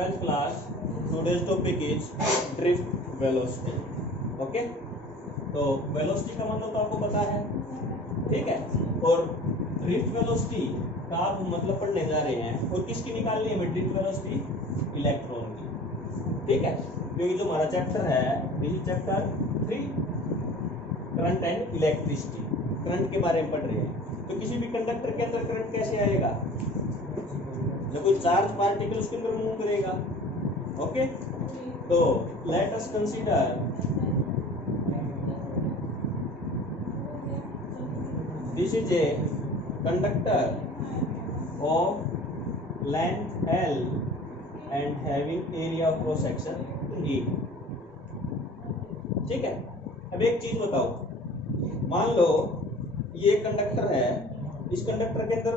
12th class. Today's topic is drift velocity. Okay, तो velocity का मतलब तो आपको पता है, ठीक है। और ड्रिफ्ट वेलोसिटी का आप मतलब पढ़ने जा रहे हैं, और किसकी निकालनी है हमें ड्रिफ्ट वेलोसिटी? इलेक्ट्रॉन की, ठीक है। क्योंकि जो हमारा चैप्टर है this is chapter 3 current and electricity, current के बारे में पढ़ रहे हैं। तो किसी भी कंडक्टर के अंदर करंट कैसे आएगा? जब कोई चार्ज पार्टिकल उसके अंदर मूव करेगा। ओके, तो let us consider this is a conductor of length L and having area of cross section E, ठीक है। अब एक चीज बताओ, मान लो ये कंडक्टर है, इस कंडक्टर के अंदर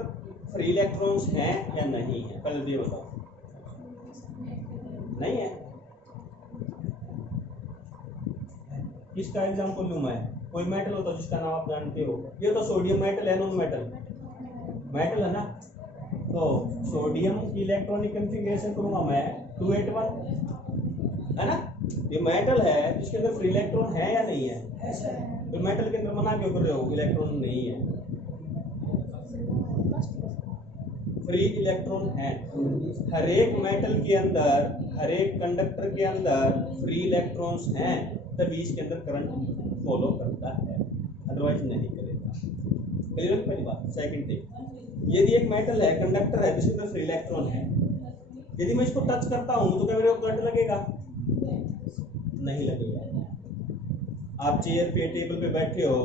फ्री इलेक्ट्रॉन्स हैं या नहीं है? पहले ये बताओ। नहीं है। किसका एग्जांपल लूं मैं? कोई मेटल होता जिसका नाम आप जानते हो, ये तो सोडियम मेटल है, नॉन मेटल मेटल है ना। तो सोडियम की इलेक्ट्रॉनिक कॉन्फ़िगरेशन करूंगा मैं 281, है ना। ये मेटल है जिसके अंदर फ्री इलेक्ट्रॉन है या नहीं है? तो मेटल के अंदर मना क्यों कर रहे हो? इलेक्ट्रॉन नहीं है, फ्री इलेक्ट्रॉन है। हर एक मेटल के अंदर, हर एक कंडक्टर के अंदर फ्री इलेक्ट्रॉन्स हैं, तभी इसके अंदर करंट फॉलो करता है, अदरवाइज नहीं करेगा। क्लियर? पहली बात। सेकंड थिंग, यदि एक मेटल है, कंडक्टर है जिसके अंदर फ्री इलेक्ट्रॉन है, यदि मैं इसको टच करता हूं तो क्या मेरे को करंट लगेगा? नहीं लगेगा। आप चेयर पे, टेबल पे बैठे हो,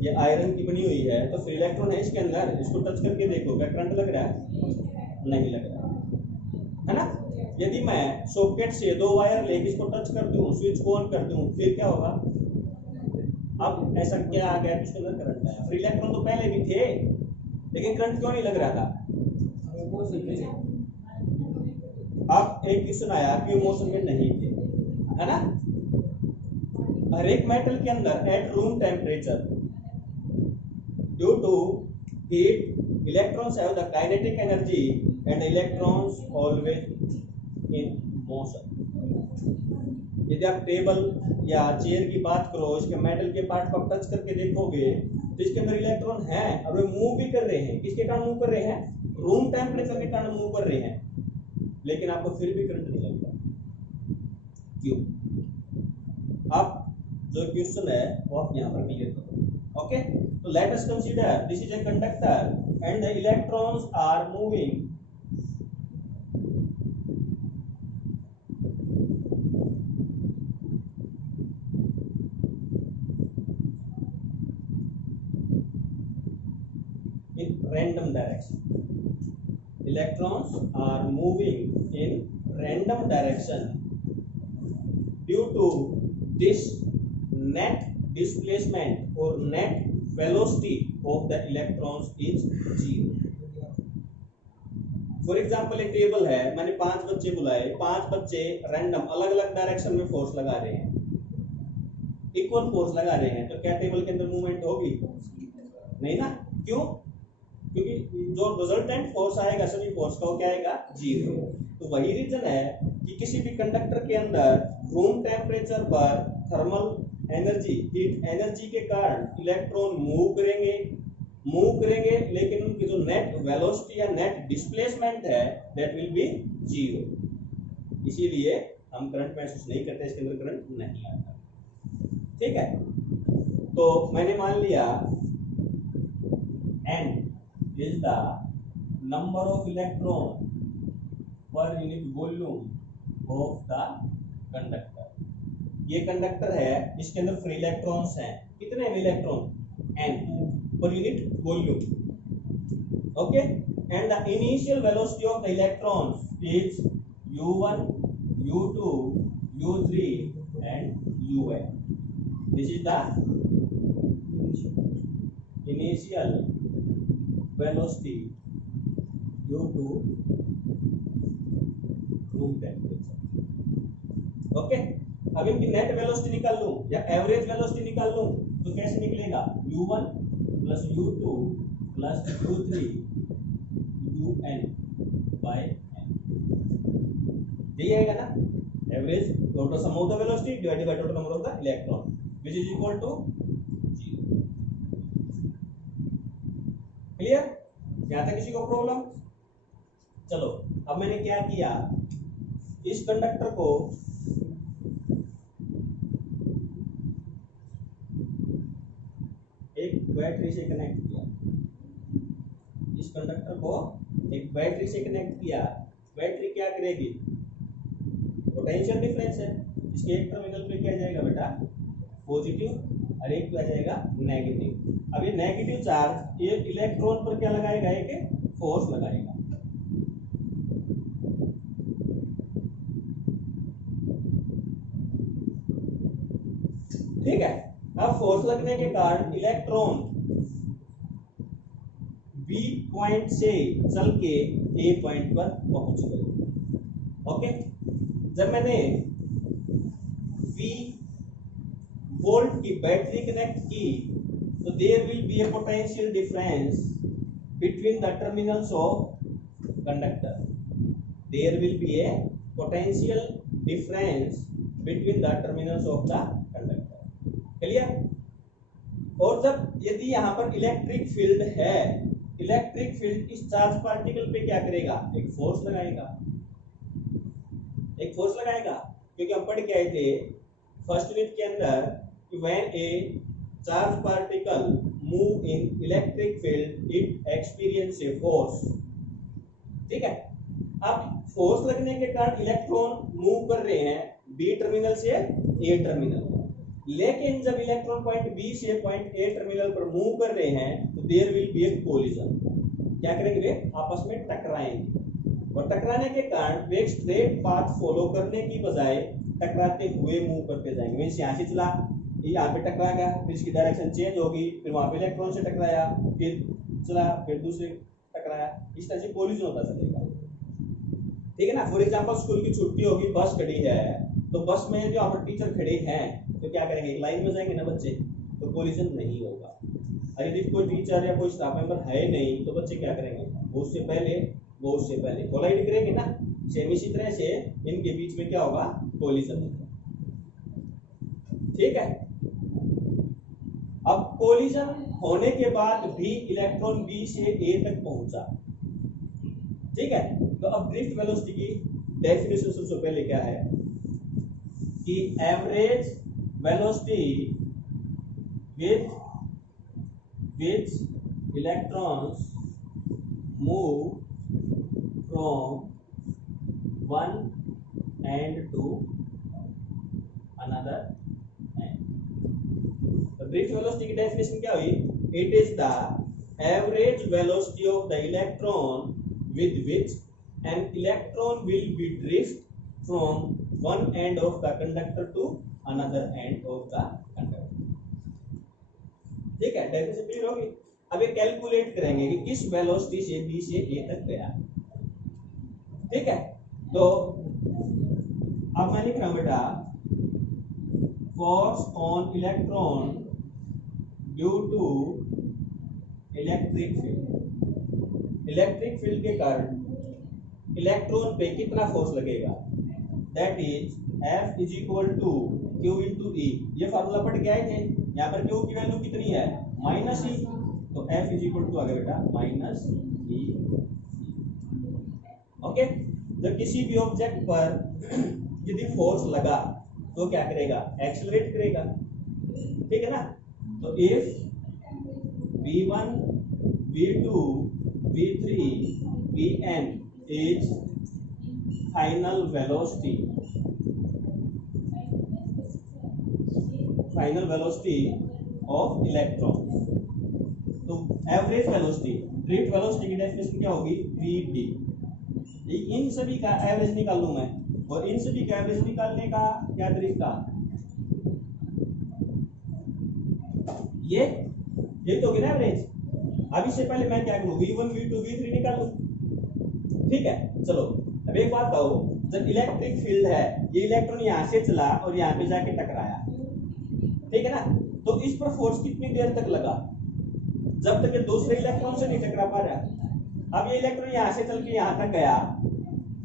ये आयरन की बनी हुई है, तो फ्री इलेक्ट्रॉन है इसके अंदर, इसको टच करके देखो, क्या करंट लग रहा है? नहीं लग रहा है ना। यदि मैं सॉकेट से 2 वायर लेके इसको टच कर दूं, स्विच को ऑन कर दूं, फिर क्या होगा? अब ऐसा क्या आ गया जिसके अंदर करंट आया? फ्री इलेक्ट्रॉन तो पहले भी थे, लेकिन करंट क्यों नहीं लग रहा था? अब एक क्वेश्चन आया कि मोशन में नहीं थे, है ना। हर एक मेटल के अंदर at room temperature due to heat electrons have the kinetic energy and electrons always in motion। यदि आप टेबल या चेयर की बात करो, इसके मेटल के पार्ट को टच करके देखोगे तो इसके अंदर इलेक्ट्रॉन है, और वे मूव भी कर रहे हैं। किसके कारण मूव कर रहे हैं? रूम टेम्परेचर के कारण मूव कर रहे हैं, लेकिन आपको फिर भी करंट नहीं लगता। क्यों? अब जो क्वेश्चन है वो आप यहाँ पर क्लियर करो। ओके, तो let us consider this is a conductor and the electrons are moving in random direction। Electrons are moving in random direction due to this net displacement or net velocity of the electrons is 0। For example एक table है, मैंने 5 बच्चे बुलाए, 5 बच्चे random अलग अलग direction में force लगा रहे हैं, इक्वल फोर्स लगा रहे हैं, तो क्या टेबल के अंदर मूवमेंट होगी? नहीं ना। क्यों? क्योंकि जो रिजल्टेंट फोर्स आएगा सभी फोर्स का, वो क्या आएगा? 0। तो वही रीजन है कि किसी भी कंडक्टर के अंदर रूम टेम्परेचर पर थर्मल एनर्जी, हीट एनर्जी के कारण इलेक्ट्रॉन मूव करेंगे, लेकिन उनकी जो नेट वेलोसिटी या नेट डिस्प्लेसमेंट है दैट विल बी 0। इसीलिए हम करंट महसूस नहीं करते, इसके अंदर करंट नहीं आता, ठीक है। तो मैंने मान लिया n is the number of electron per unit volume of the conductor। ये कंडक्टर है, इसके अंदर फ्री इलेक्ट्रॉन्स हैं। कितने electron? n per unit volume। Okay, and the initial velocity of the electrons is u1, u2, u3 and un। this is the initial velocity due to room temperature। Okay, अब इनकी net velocity निकाल लूं या average velocity निकाल लूं तो कैसे निकलेगा? u1 plus u2 plus u3 un by n। यही आएगा ना, average total sum of the velocity divided by total number of the electron which is equal to 0। Clear? यहां तक किसी को प्रॉब्लम? चलो अब मैंने क्या किया, इस कंडक्टर को एक बैटरी से कनेक्ट किया, इस कंडक्टर को एक बैटरी से कनेक्ट किया। बैटरी क्या करेगी, पोटेंशियल डिफरेंस है, इसके एक टर्मिनल पे क्या जाएगा बेटा पॉजिटिव और एक पे आ जाएगा नेगेटिव। अब ये नेगेटिव चार्ज ये इलेक्ट्रॉन पर क्या लगाएगा, एक फोर्स लगाएगा। ठीक है, अब फोर्स लगने के कारण इलेक्ट्रॉन बी पॉइंट से चल के ए पॉइंट पर पहुंच गए। ओके, जब मैंने V वोल्ट की बैटरी कनेक्ट की तो there will be a potential difference between the terminals of conductor. There will be a potential difference between the terminals of the conductor. Clear? और जब यदि यहां पर इलेक्ट्रिक फील्ड है, इलेक्ट्रिक फील्ड इस चार्ज पार्टिकल पे क्या करेगा, एक फोर्स लगाएगा, एक फोर्स लगाएगा। क्योंकि हम पढ़ के आए थे फर्स्ट यूनिट के अंदर कि when A charge particle move in electric field it experience a force. ठीक है, अब फोर्स लगने के कारण इलेक्ट्रॉन मूव कर रहे हैं बी टर्मिनल से ए टर्मिनल, लेकिन जब इलेक्ट्रॉन पॉइंट बी से पॉइंट ए टर्मिनल पर मूव कर रहे हैं तो there will be a collision. क्या करेंगे वे आपस में टकराएंगे, और टकराने के कारण वे स्ट्रेट पाथ फॉलो करने की बजाय टकराते हुए मूव करते जाएंगे। मींस यहाँ से चला, ये यहाँ पे टकरा गया, फिर इसकी डायरेक्शन चेंज होगी, फिर वहां पे इलेक्ट्रॉन से टकराया, फिर चला, फिर दूसरे टकराया, इस तरह से कोलिजन होता चलेगा। ठीक है ना? फॉर एग्जांपल स्कूल की छुट्टी होगी, बस खड़ी है, तो बस में जो यहाँ पर टीचर खड़े हैं तो क्या करेंगे, एक लाइन में जाएंगे ना बच्चे, तो कोलिजन नहीं होगा। और यदि कोई टीचर या कोई स्टाफ मेंबर है नहीं तो बच्चे क्या करेंगे, वो उससे पहले कोलाइड करेंगे ना। सेम इसी तरह से इनके बीच में क्या होगा, कोलिजन। ठीक है, अब कोलिजन होने के बाद भी इलेक्ट्रॉन बी से ए तक पहुंचा। ठीक है, तो अब ड्रिफ्ट वेलोसिटी की डेफिनेशन सबसे पहले क्या है कि average velocity with which electrons move from one end to another end. तो drift velocity की definition क्या हुई? It is the average velocity of the electron with which an electron will be drift from one end of the conductor to another end of the conductor. ठीक है, definition clear होगी। अब ये calculate करेंगे कि किस वेलोसिटी से B से ए तक गया। ठीक है, तो अब मैं लिख रहा हूं बेटा force on electron due to electric field. Electric field के कारण इलेक्ट्रॉन पे कितना फोर्स लगेगा, that is F is equal to Q into E. ये फार्मूला पढ़ के आए थे, यहाँ पर Q की वैल्यू कितनी है, माइनस ई, तो F इज इक्वल टू आ गया बेटा माइनस ई। ओके, जब किसी भी ऑब्जेक्ट पर यदि फोर्स लगा तो क्या करेगा, एक्सेलरेट करेगा। ठीक है ना? तो if V1 V2 V3 Vn is final velocity of electron, तो एवरेज वेलोसिटी ड्रिफ्ट वेलोसिटी की डेफिनेशन क्या होगी, Vd। इन सभी का एवरेज निकाल लूं मैं, और इन सभी का एवरेज निकालने का क्या तरीका, ये तो होगी ना एवरेज। अब इससे पहले मैं क्या करूं, V1 V2 V3 निकाल लूं। ठीक है, चलो अब एक बात कहो, जब इलेक्ट्रिक फील्ड है, ये इलेक्ट्रॉन यहां से चला और यहां पे जाके टकराया, ठीक है ना, तो इस पर फोर्स कितनी देर तक लगा, जब तक ये दूसरे इलेक्ट्रॉन से नहीं टकरा पा रहा। अब ये इलेक्ट्रॉन यहां से चल के यहां तक गया,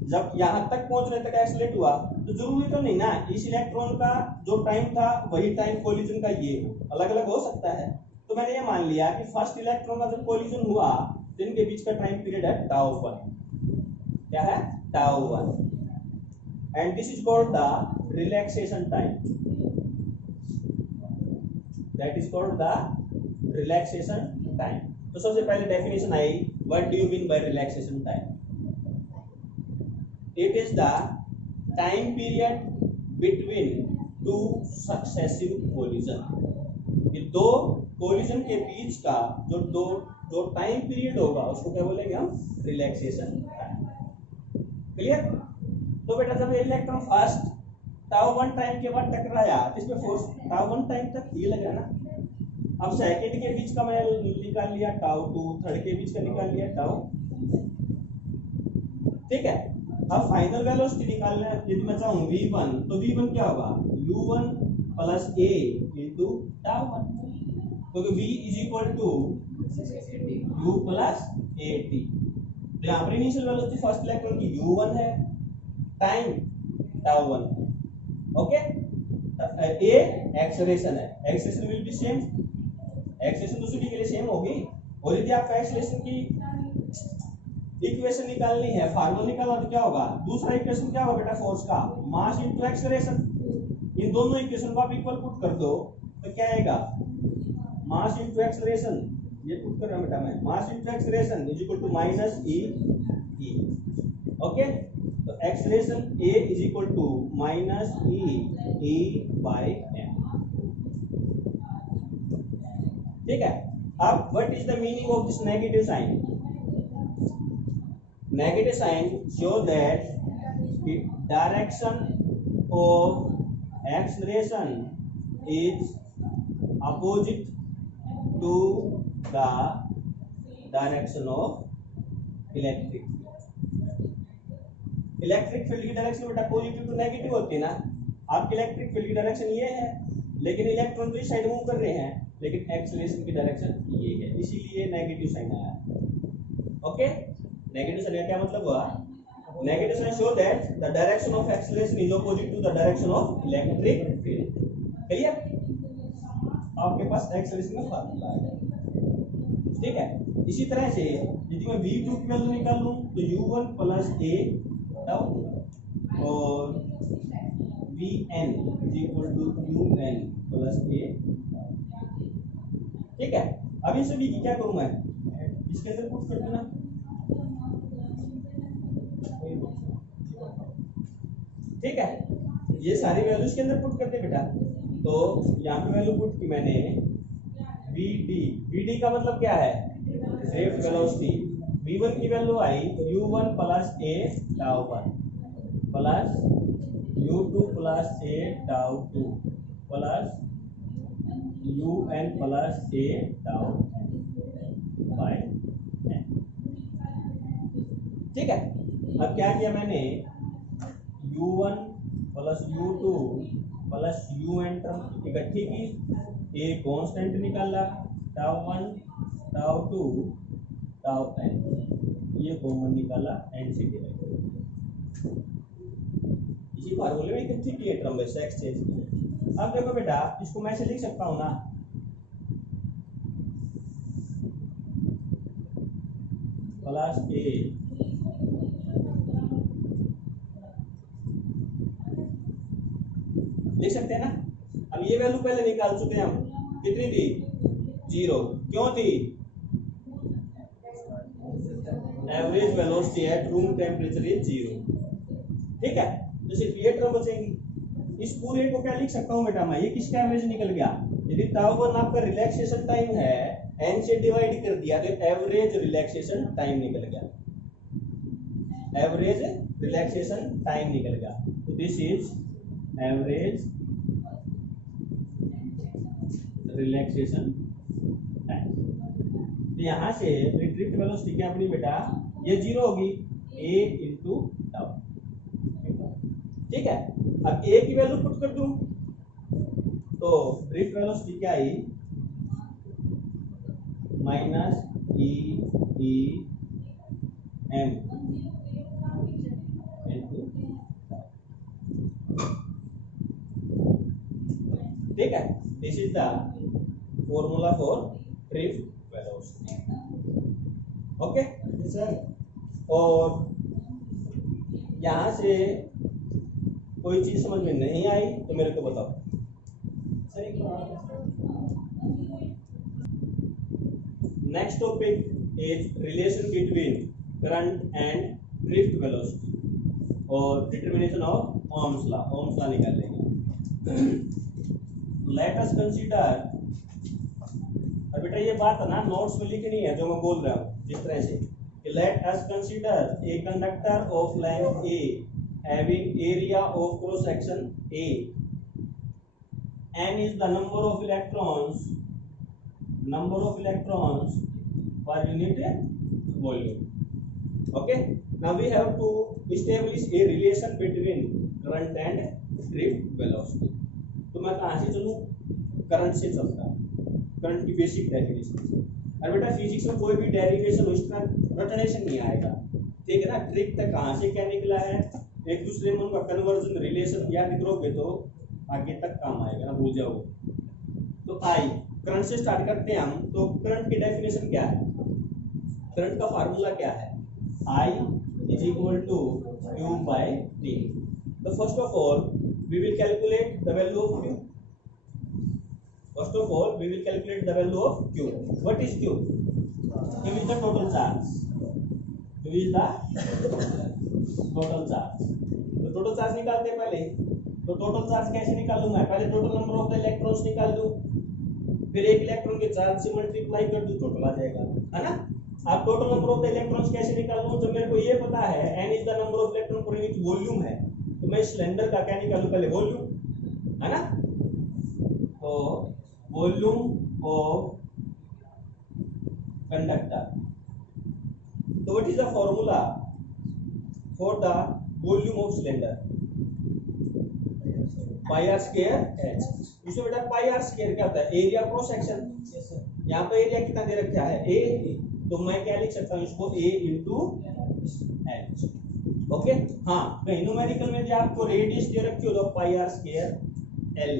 जब यहाँ तक पहुंचने तक एक्सलेट हुआ तो जरूरी तो नहीं ना इस इलेक्ट्रॉन का जो टाइम था वही टाइम कोलिजन का ये अलग अलग हो सकता है। तो मैंने ये मान लिया कि फर्स्ट इलेक्ट्रॉन का जब कोलिजन हुआ तो इनके बीच का टाइम पीरियड है टाउ 1। क्या है? Tau 1 and this is called the relaxation time. That is called the relaxation time. तो सबसे पहले definition I, what do you mean by relaxation time? It is the time period between two successive collision. ये दो collision के बीच का जो time period होगा उसको क्या बोलेंगे हम? Relaxation time. क्लियर? तो बेटा जब इलेक्ट्रॉन फर्स्ट टाउ 1 टाइम के बाद टकराया तो इसमें फोर्स टाउ 1 टाइम तक ये लगा ना। अब सेकंड के बीच का मैंने निकाल लिया टाउ 2, थर्ड के बीच का निकाल लिया टाउ। ठीक है, अब फाइनल वेलोसिटी निकालना है। यदि मैं चाहूं v1 तो v1 क्या होगा? u1 plus a into tau 1, क्योंकि v is equal to u plus at। तो यहाँ पर इनिशियल वेलोसिटी फर्स्ट इलेक्ट्रॉन की u1 है, time tau 1। Okay, a acceleration है, acceleration will be same, acceleration तो सभी के लिए सेम होगी। और यदि आपका एक्सेलरेशन की इक्वेशन निकालनी है, फार्मूला निकालना, तो क्या होगा? दूसरा इक्वेशन क्या होगा बेटा? फोर्स का मास इनटू एक्सेलरेशन। इन दोनों इक्वेशन को आप इक्वल पुट कर दो तो क्या आएगा? मास इनटू एक्सेलरेशन, ये पुट कर रहा हूं बेटा मैं, mass into acceleration is equal to minus e e। Okay, तो acceleration a is equal to minus e by m। ठीक है, अब what is the meaning of this negative sign? Negative sign show that the direction of acceleration is opposite to the direction of electric field। Electric field की direction बेटा positive to negative होती है ना। आपकी electric field की direction ये है, लेकिन इलेक्ट्रॉन तो इस साइड मूव कर रहे हैं, लेकिन एक्सेलरेशन की डायरेक्शन ये है, इसीलिए नेगेटिव साइन आया। ओके, नेगेटिव साइन का क्या मतलब हुआ? Negative sign show that the direction of acceleration is opposite to the direction of electric field. Clear? आपके पास एक्सेलरेशन का फार्मूला है। ठीक है, इसी तरह से यदि मैं v2 की वैल्यू निकालूं तो u1 प्लस a टाउ और vn is equal to un plus a। ठीक है, अब इन सभी की क्या करूं मैं? इसके अंदर पुट कर दूं ना। ठीक है, ये सारी वैल्यूज के अंदर पुट करते बेटा। तो यहाँ पे वैल्यू पुट की मैंने vd का मतलब क्या है? Drift velocity. v1 की वैल्यू आई u1 plus a tau 1 plus u2 plus a tau 2 plus un plus a tau by n। ठीक है, अब क्या किया मैंने? u1 plus u2 plus un term इकट्ठी की, a कांस्टेंट निकाला, टाउ 1 टाउ 2 टाउ n, ये कॉमन निकाला, n से डिवाइड। इसी फार्मूले में इकट्ठी की है टर्म वैसे एक्सचेंज की। अब देखो बेटा, इसको मैं ऐसे लिख सकता हूं ना, प्लस a लिख सकते हैं ना। अब ये वैल्यू पहले निकाल चुके हैं हम, कितनी थी? 0। क्यों थी? Average velocity at room temperature is 0। ठीक है, तो सिर्फ ये टर्म बचेंगी। इस पूरे को क्या लिख सकता हूं बेटा मैं? ये किसका एवरेज निकल गया? यदि टाउ 1 आपका रिलैक्सेशन टाइम है, n से डिवाइड कर दिया तो एवरेज रिलैक्सेशन टाइम निकल गया, एवरेज रिलैक्सेशन टाइम निकल गया। तो this is average relaxation time. तो यहां से ड्रिफ्ट वेलोसिटी क्या बनी बेटा? ये 0 होगी, a इंटू टाउ। ठीक है, अब a की वैल्यू पुट कर दूं तो ड्रिफ्ट वेलोसिटी क्या आई? Minus e m this is the formula for drift velocity. Okay sir और यहाँ से कोई चीज समझ में नहीं आई तो मेरे को बताओ। सर एक बार next topic is relation between current and drift velocity और determination of Ohm's law. Ohm's law निकाल लेंगे। लेट अस कंसीडर, और बेटा ये बात है ना नोट्स में लिखनी है जो मैं बोल रहा हूँ जिस तरह से, late us consider a conductor of length A having area of cross section A, n is the number of electrons per unit volume. Okay, now we have to establish a relation between current and drift velocity. तो मैं कहाँ से चलूँ? Current से चलता, current की basic definition से। और बेटा फिजिक्स में कोई भी डेरिवेशन उसका रटने से नहीं आएगा, ठीक है ना। ड्रिफ्ट तक कहाँ से क्या निकला है, एक दूसरे में उनका कन्वर्जन रिलेशन याद करोगे तो आगे तक काम आएगा ना, भूल जाओगे। तो आई करंट से स्टार्ट करते हैं हम। तो करंट की डेफिनेशन क्या है, करंट का फार्मूला क्या है, I is equal to Q by T. तो first of all we will calculate the value of Q. First of all we will calculate the value of Q. What is Q? Q is the total charge. Q is the total charge. तो total charge निकालते हैं पहले। तो total charge कैसे निकालूं मैं? पहले total number of the electrons निकाल दूं, फिर एक इलेक्ट्रॉन के चार्ज से मल्टीप्लाई कर दूं, टोटल आ जाएगा, है ना। अब total number of the electrons कैसे निकालूं? जब मेरे को ये पता है n is the number of electron per unit volume है, तो मैं सिलेंडर का क्या निकालूं? पहले वॉल्यूम, है ना। तो वॉल्यूम ऑफ कंडक्टर। तो what is the formula for the volume of cylinder? pi r square h। इसमें बेटा pi r square क्या होता है? Area cross section. यहाँ पे एरिया कितना दे रखा है? a। तो मैं क्या लिख सकता हूँ इसको? a into h। ओके हाँ, कहीं न्यूमेरिकल में भी आपको रेडियस दे रखी हो तो pi r square l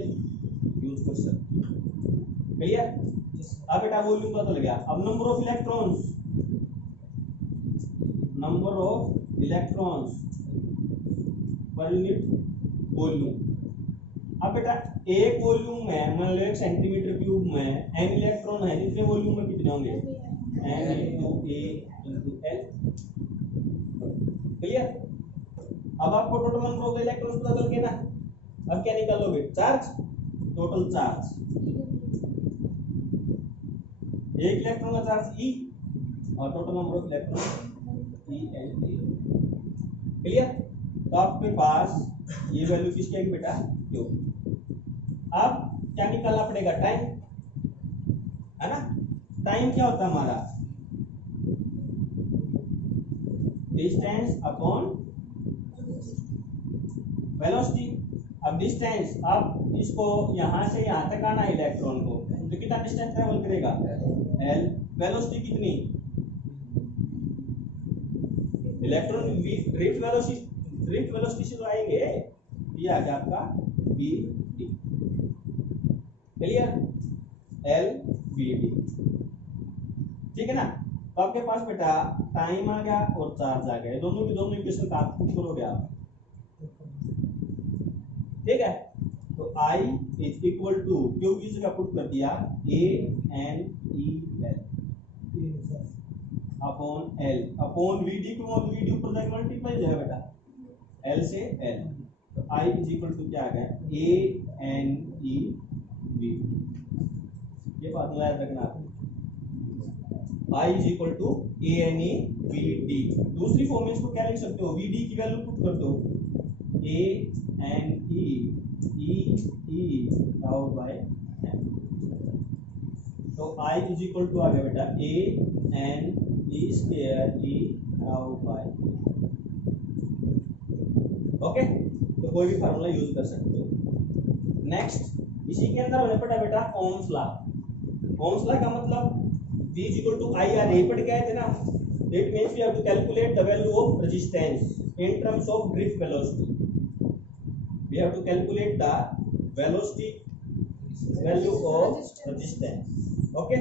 use कर सकते हो। क्लियर? अब बेटा वॉल्यूम पता चल गया। अब number of electrons, number of electrons per unit volume. अब बेटा एक वॉल्यूम में मान लो 1 सेंटीमीटर क्यूब में n इलेक्ट्रॉन है, जितने वॉल्यूम में कितने होंगे? n into a into l। Clear? अब आपको टोटल नंबर ऑफ इलेक्ट्रॉन्स पता चल गया ना। अब क्या निकालोगे? Charge, total charge. एक इलेक्ट्रॉन का चार्ज e और total number of electron E clear? तो आपके पास ये वैल्यू किसकी आएगी बेटा? क्यू। अब क्या निकालना पड़ेगा? टाइम, है ना। टाइम क्या होता है हमारा? Distance upon velocity. अब डिस्टेंस, अब इसको यहां से यहां तक आना है इलेक्ट्रॉन को, तो कितना डिस्टेंस ट्रेवल करेगा? l। वेलोसिटी कितनी? इलेक्ट्रॉन ड्रिफ्ट वेलोसिटी से तो आएंगे, ये आ गया आपका v d। Clear? l v d, ठीक है ना। तो आपके पास बेटा टाइम आ गया और चार्ज आ गया, दोनों की दोनों इक्वेशन का आप पुट करोगे आप, ठीक है। तो I is equal to Q की जगह पुट कर दिया a n e l upon l upon V D को वी डी ऊपर जाके मल्टीप्लाई जाएगा बेटा l से l। तो I इज इक्वल टू क्या आ गया? a n e v। ये बात याद रखना। I is equal to a n e v d। दूसरी फॉर्म में इसको क्या लिख सकते हो? v d की वैल्यू पुट कर दो a n e tau by m। तो I इज इक्वल टू आ गया बेटा a n e square e tau by। Okay, तो कोई भी फार्मूला यूज कर सकते हो। नेक्स्ट इसी के अंदर होने पड़ा बेटा ओम्स लॉ। ओम्स लॉ का मतलब V is equal to I R A पढ़ गए थे ना। That means we have to calculate the value of resistance in terms of drift velocity. We have to calculate the velocity value of resistance. Okay,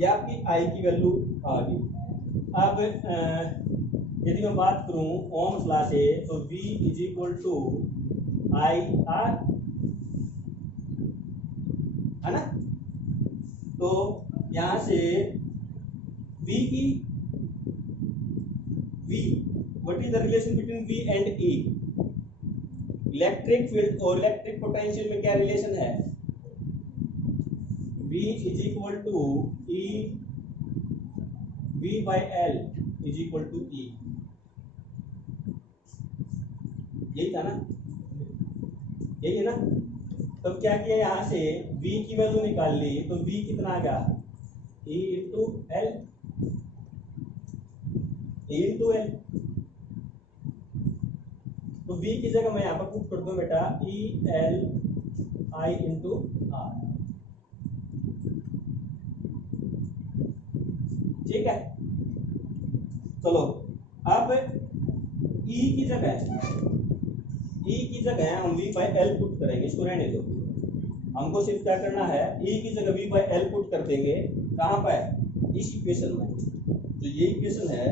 ये आपकी आई की value आ गई। अब यदि मैं बात करूं ओम्स लॉ से, तो V is equal to I R, है ना। तो यहां से V की V, what is the relation between V and E? Electric field और इलेक्ट्रिक पोटेंशियल में क्या रिलेशन है? V is equal to E, V by L is equal to E। यही था ना, यही है ना। तो क्या किया, यहां से V की वैल्यू निकाल ली, तो V कितना आ गया? E into L, E into L। तो V की जगह मैं यहाँ पर पुट कर दूं बेटा E L I into R। ठीक है, चलो अब E की जगह हम V बाई L पुट करेंगे, इसको रहने दो। हमको सिर्फ क्या करना है, E की जगह V बाई L पुट कर देंगे। कहाँ पर? इस इक्वेशन में। तो ये इक्वेशन है,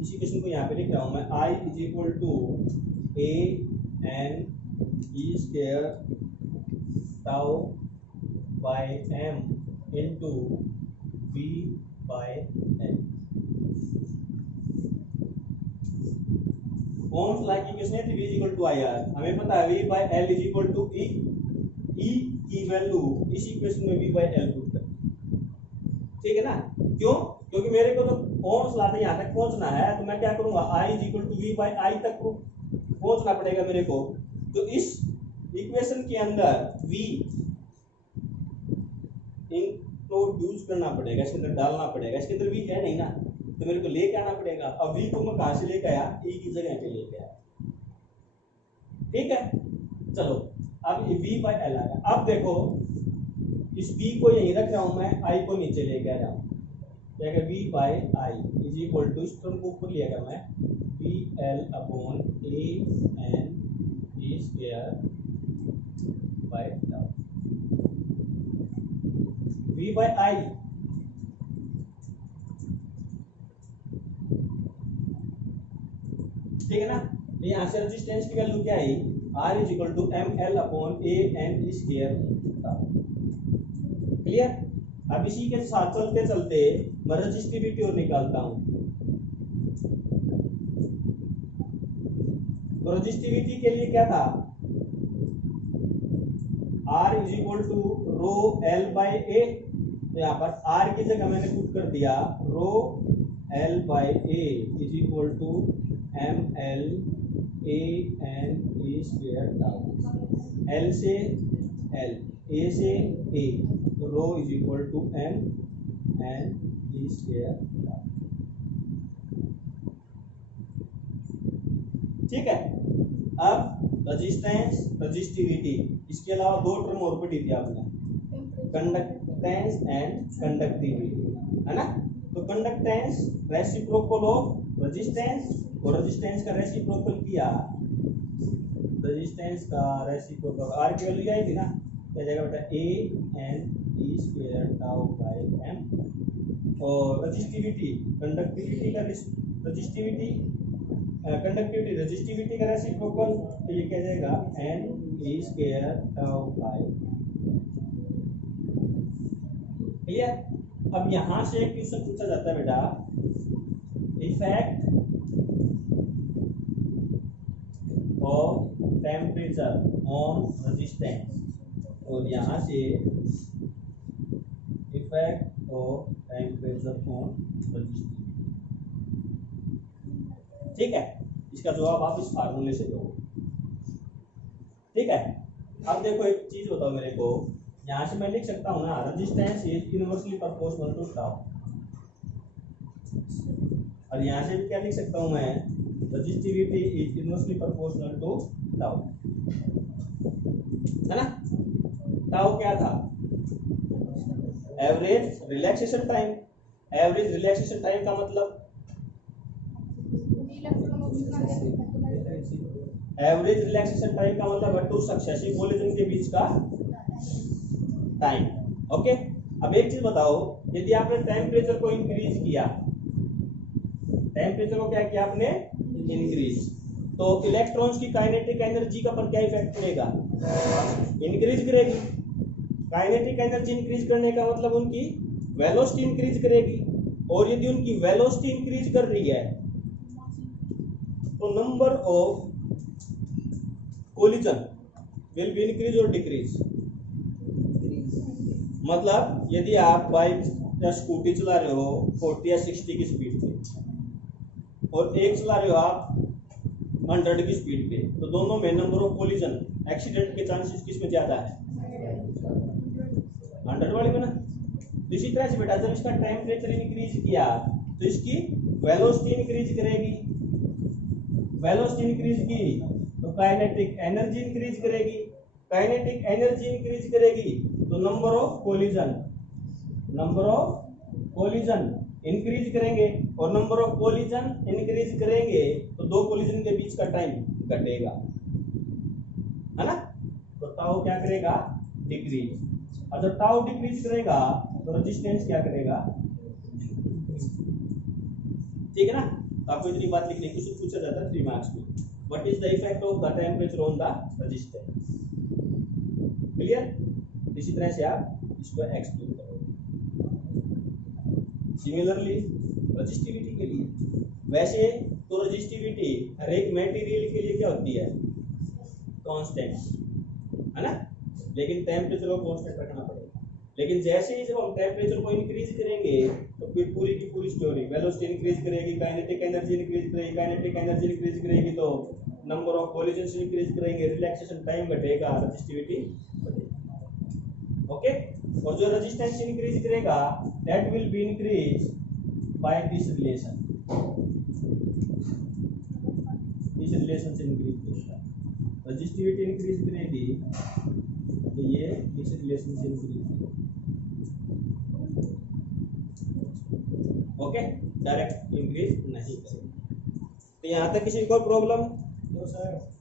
इस इक्वेशन को यहाँ पे लिख रहा हूँ मैं। I is equal to A N E square tau by M into V by L। Ohm's law की इक्वेशन है V is equal to I R. हमें पता है V by L is equal to E। E की value इस equation में V by L put कर, ठीक है ना। क्यों? क्योंकि मेरे को तो ओम्स लॉ से यहाँ तक पहुंचना है, तो मैं क्या करूंगा, I is equal to V by I तक पहुंचना पड़ेगा मेरे को। तो इस इक्वेशन के अंदर V इंट्रोड्यूस करना पड़ेगा, इसके अंदर डालना पड़ेगा। इसके अंदर V है नहीं ना, तो मेरे को लेके आना पड़ेगा। अब V को मैं कहां से लेके आया? E की जगह पे लेके आया। ठीक है, चलो अब V बाई L आया। अब देखो, इस V को यहीं रख रहा हूं मैं, I को नीचे लेके आ रहा हूं। V by I is equal to, इस टर्म को ऊपर लिया मैं, V L upon A N E square by tau. V by I ठीक है ना। यहाँ से रेजिस्टेंस की वैल्यू क्या है? R is equal to ML upon A N E square. Clear? अब इसी के साथ चलते चलते मैं रेजिस्टिविटी और निकालता हूं। तो रेजिस्टिविटी के लिए क्या था? R is equal to rho L by A। तो यहाँ पर R की जगह मैंने पुट कर दिया rho L by A is equal to ML A N E square tau. L से L, A से A, तो rho is equal to M N E square tau. ठीक है, अब रेजिस्टेंस, रेजिस्टिविटी, इसके अलावा दो टर्म और पढ़ी थी आपने, कंडक्टेंस एंड कंडक्टिविटी, है ना। तो कंडक्टेंस रेसिप्रोकल ऑफ रेजिस्टेंस, और रेजिस्टेंस का रेसिप्रोकल किया, रेजिस्टेंस का रेसिप्रोकल आर की वैल्यू आई थी ना, क्या जाएगा बेटा A N E square tau by M। और रेजिस्टिविटी, कंडक्टिविटी का रेजिस्टिविटी, कंडक्टिविटी रेजिस्टिविटी का रेसिप्रोकल, तो ये क्या जाएगा N E square tau by. Clear? अब यहां से एक क्वेश्चन पूछा जाता है बेटा, effect of temperature on resistance, और यहां से effect of temperature on resistance. ठीक है, इसका जवाब आप इस फार्मूले से दो। ठीक है, अब देखो एक चीज बताओ मेरे को, यहां से मैं लिख सकता हूं ना, resistance is inversely proportional to tau. और यहां से भी क्या लिख सकता हूं मैं, resistivity is inversely proportional to tau, है ना। टाउ क्या था? Average relaxation time. Average relaxation time का मतलब, एवरेज रिलैक्सेशन टाइम का मतलब है टू सक्सेसिव कोलिजन के बीच का टाइम। ओके, अब एक चीज बताओ, यदि आपने टेम्परेचर को इंक्रीज किया, टेम्परेचर को क्या किया आपने, इंक्रीज, तो इलेक्ट्रॉन्स की काइनेटिक एनर्जी का पर क्या इफेक्ट पड़ेगा, इंक्रीज करेगी। काइनेटिक एनर्जी इंक्रीज करने का मतलब उनकी वेलोसिटी इंक्रीज करेगी, और यदि उनकी वेलोसिटी इंक्रीज कर रही है तो number of collision will be increase और डिक्रीज। मतलब यदि आप बाइक या स्कूटी चला रहे हो 40 या 60 की स्पीड पे, और एक चला रहे हो आप 100 की स्पीड पे, तो दोनों में नंबर ऑफ कोलिजन, एक्सीडेंट के चांसेस किसमें ज्यादा है, 100 वाले में ना। तो इसी तरह से बेटा, जब इसका टेम्परेचर इंक्रीज किया तो इसकी वेलोसिटी इंक्रीज करेगी, वेलोसिटी इंक्रीज की तो काइनेटिक एनर्जी इंक्रीज करेगी, काइनेटिक एनर्जी इंक्रीज करेगी तो नंबर ऑफ कोलिजन इंक्रीज करेंगे, और नंबर ऑफ कोलिजन इंक्रीज करेंगे तो दो कोलिजन के बीच का टाइम घटेगा, है ना। तो टाउ क्या करेगा, डिक्रीज। और जब टाउ डिक्रीज करेगा तो रेजिस्टेंस क्या करेगा, ठीक है ना। तो आपको इतनी बात लिखने की पूछा जाता है 3 मार्क्स में, what is the effect of the temperature on the resistance. Clear. इसी तरह से आप इसको एक्सप्लेन करोगे। सिमिलरली रेजिस्टिविटी के लिए, वैसे तो रेजिस्टिविटी हर एक मटेरियल के लिए क्या होती है, कांस्टेंट, है ना, लेकिन टेम्परेचर को कांस्टेंट रखना पड़ेगा। लेकिन जैसे ही जब हम टेम्परेचर को इंक्रीज करेंगे तो फिर पूरी की पूरी स्टोरी, वेलोसिटी इंक्रीज करेगी, काइनेटिक एनर्जी इंक्रीज करेगी, काइनेटिक एनर्जी इंक्रीज करेगी तो नंबर ऑफ कोलिजन्स इंक्रीज करेंगे, रिलैक्सेशन टाइम घटेगा, रेजिस्टिविटी बढ़ेगी। ओके, और जो रेजिस्टेंस इंक्रीज करेगा that will be increase by this relation, इस रिलेशन से इंक्रीज करेगा, रेजिस्टिविटी इंक्रीज करेगी तो ये इस रिलेशन से इंक्रीज करेगा। ओके, डायरेक्ट इंक्रीज नहीं करेगा। तो यहाँ तक किसी को प्रॉब्लम? सर